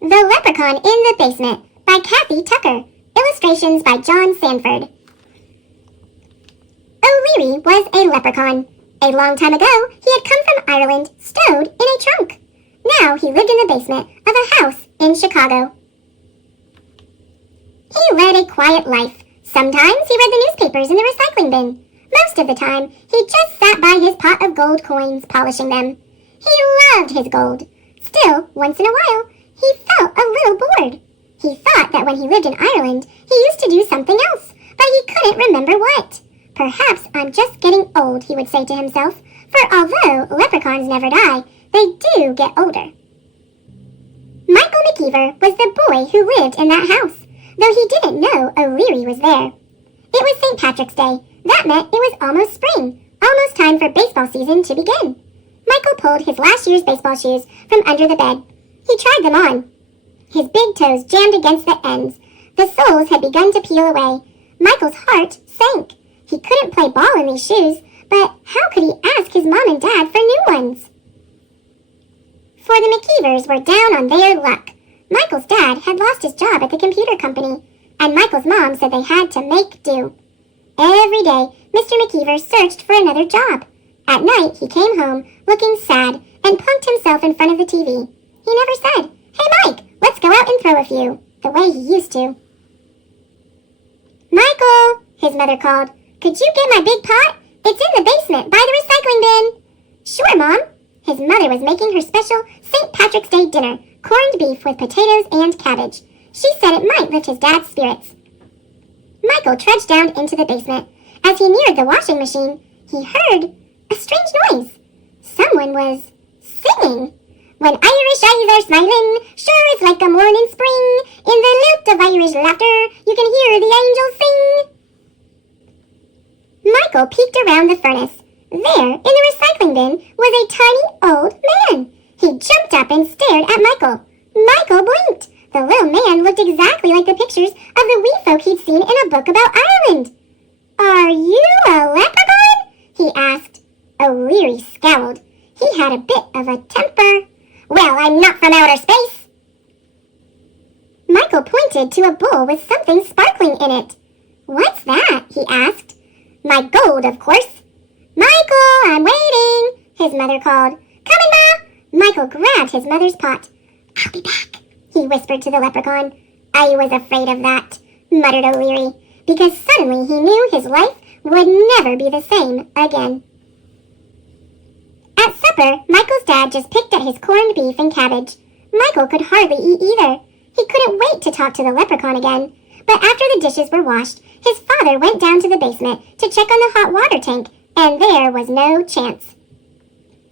The Leprechaun in the Basement by Kathy Tucker. Illustrations by John Sandford. O'Leary was a leprechaun. A long time ago, he had come from Ireland, stowed in a trunk. Now he lived in the basement of a house in Chicago. He led a quiet life. Sometimes he read the newspapers in the recycling bin. Most of the time, he just sat by his pot of gold coins, polishing them. He loved his gold. Still, once in a while, he felt a little bored. He thought that when he lived in Ireland, he used to do something else, but he couldn't remember what. Perhaps I'm just getting old, he would say to himself, for although leprechauns never die, they do get older. Michael McKeever was the boy who lived in that house, though he didn't know O'Leary was there. It was St. Patrick's Day. That meant it was almost spring, almost time for baseball season to begin. Michael pulled his last year's baseball shoes from under the bed. He tried them on. His big toes jammed against the ends. The soles had begun to peel away. Michael's heart sank. He couldn't play ball in these shoes, but how could he ask his mom and dad for new ones? For the McKeevers were down on their luck. Michael's dad had lost his job at the computer company, and Michael's mom said they had to make do. Every day, Mr. McKeever searched for another job. At night, he came home looking sad and plunked himself in front of the TV. He never said, "Hey, Mike, let's go out and throw a few," the way he used to. "Michael," his mother called, "could you get my big pot? It's in the basement by the recycling bin." "Sure, Mom." His mother was making her special St. Patrick's Day dinner, corned beef with potatoes and cabbage. She said it might lift his dad's spirits. Michael trudged down into the basement. As he neared the washing machine, he heard a strange noise. Someone was singing. "When Irish eyes are smiling, sure it's like a morning spring. In the lilt of Irish laughter, you can hear the angels sing." Michael peeked around the furnace. There, in the recycling bin, was a tiny old man. He jumped up and stared at Michael. Michael blinked. The little man looked exactly like the pictures of the wee folk he'd seen in a book about Ireland. "Are you a leprechaun?" he asked. O'Leary scowled. He had a bit of a temper. "Well, I'm not from outer space." Michael pointed to a bowl with something sparkling in it. "What's that?" he asked. "My gold, of course." "Michael, I'm waiting," his mother called. "Coming, Ma!" Michael grabbed his mother's pot. "I'll be back," he whispered to the leprechaun. "I was afraid of that," muttered O'Leary, because suddenly he knew his life would never be the same again. At supper, Michael's dad just picked at his corned beef and cabbage. Michael could hardly eat either. He couldn't wait to talk to the leprechaun again. But after the dishes were washed, his father went down to the basement to check on the hot water tank, and there was no chance.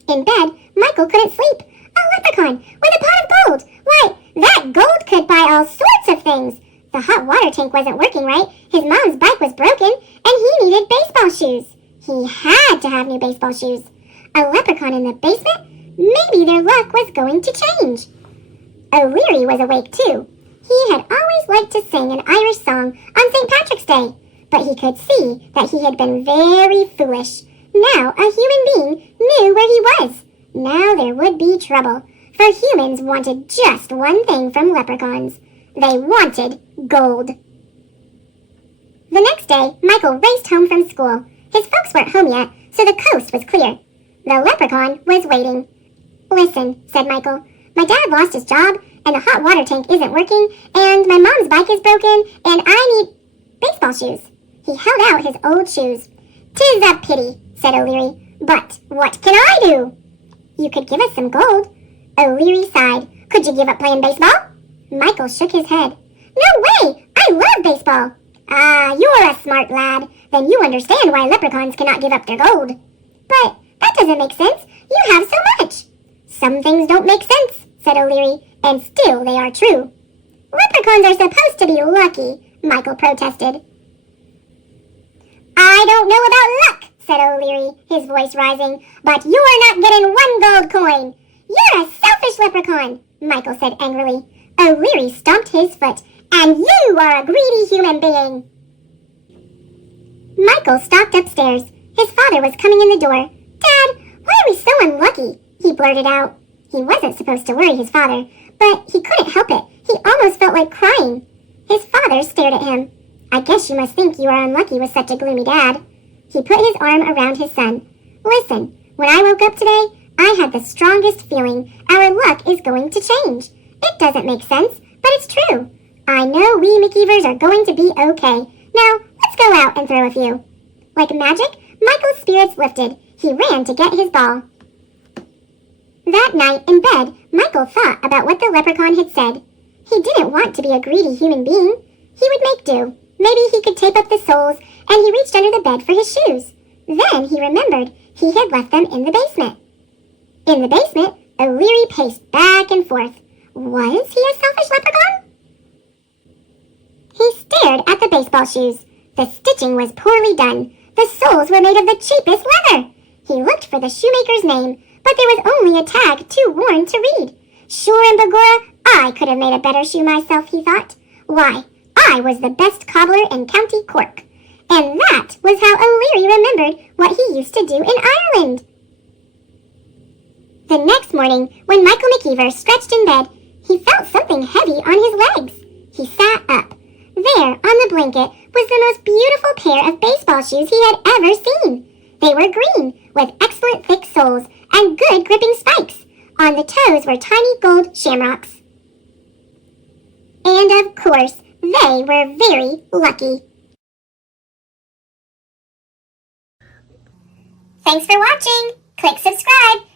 In bed, Michael couldn't sleep. A leprechaun with a pot of gold! Why, that gold could buy all sorts of things. The hot water tank wasn't working right, his mom's bike was broken, and he needed baseball shoes. He had to have new baseball shoes. A leprechaun in the basement? Maybe their luck was going to change. O'Leary was awake too. He had always liked to sing an Irish song on St. Patrick's Day, but he could see that he had been very foolish. Now a human being knew where he was. Now there would be trouble, for humans wanted just one thing from leprechauns. They wanted gold. The next day, Michael raced home from school. His folks weren't home yet, so the coast was clear. The leprechaun was waiting. "Listen," said Michael, "my dad lost his job, and the hot water tank isn't working, and my mom's bike is broken, and I need baseball shoes." He held out his old shoes. "'Tis a pity," said O'Leary, "but what can I do?" "You could give us some gold." O'Leary sighed. "Could you give up playing baseball?" Michael shook his head. "No way! I love baseball." "Ah, you're a smart lad. Then you understand why leprechauns cannot give up their gold." "But that doesn't make sense. You have so much." "Some things don't make sense," said O'Leary, "and still they are true." "Leprechauns are supposed to be lucky," Michael protested. "I don't know about luck," said O'Leary, his voice rising, "but you're not getting one gold coin." "You're a selfish leprechaun," Michael said angrily. O'Leary stomped his foot. "And you are a greedy human being." Michael stalked upstairs. His father was coming in the door. "Dad, why are we so unlucky?" he blurted out. He wasn't supposed to worry his father, But he couldn't help it. He almost felt like crying. His father stared at him. "I guess you must think you are unlucky with such a gloomy dad." He put his arm around his son. "Listen, when I woke up today, I had the strongest feeling our luck is going to change. It doesn't make sense, but it's true. I know we McKeevers are going to be okay. Now, let's go out and throw a few." Like magic, Michael's spirits lifted. He ran to get his ball. That night in bed, Michael thought about what the leprechaun had said. He didn't want to be a greedy human being. He would make do. Maybe he could tape up the soles, and he reached under the bed for his shoes. Then he remembered he had left them in the basement. In the basement, O'Leary paced back and forth. Was he a selfish leprechaun? He stared at the baseball shoes. The stitching was poorly done. The soles were made of the cheapest leather. He looked for the shoemaker's name, but there was only a tag too worn to read. Sure and begorra, I could have made a better shoe myself, he thought. Why, I was the best cobbler in County Cork. And that was how O'Leary remembered what he used to do in Ireland. The next morning, when Michael McKeever stretched in bed, he felt something heavy on his legs. He sat up. There, on the blanket, was the most beautiful pair of baseball shoes he had ever seen. They were green, with excellent thick soles and good gripping spikes. On the toes were tiny gold shamrocks. And of course, they were very lucky. Thanks for watching. Click subscribe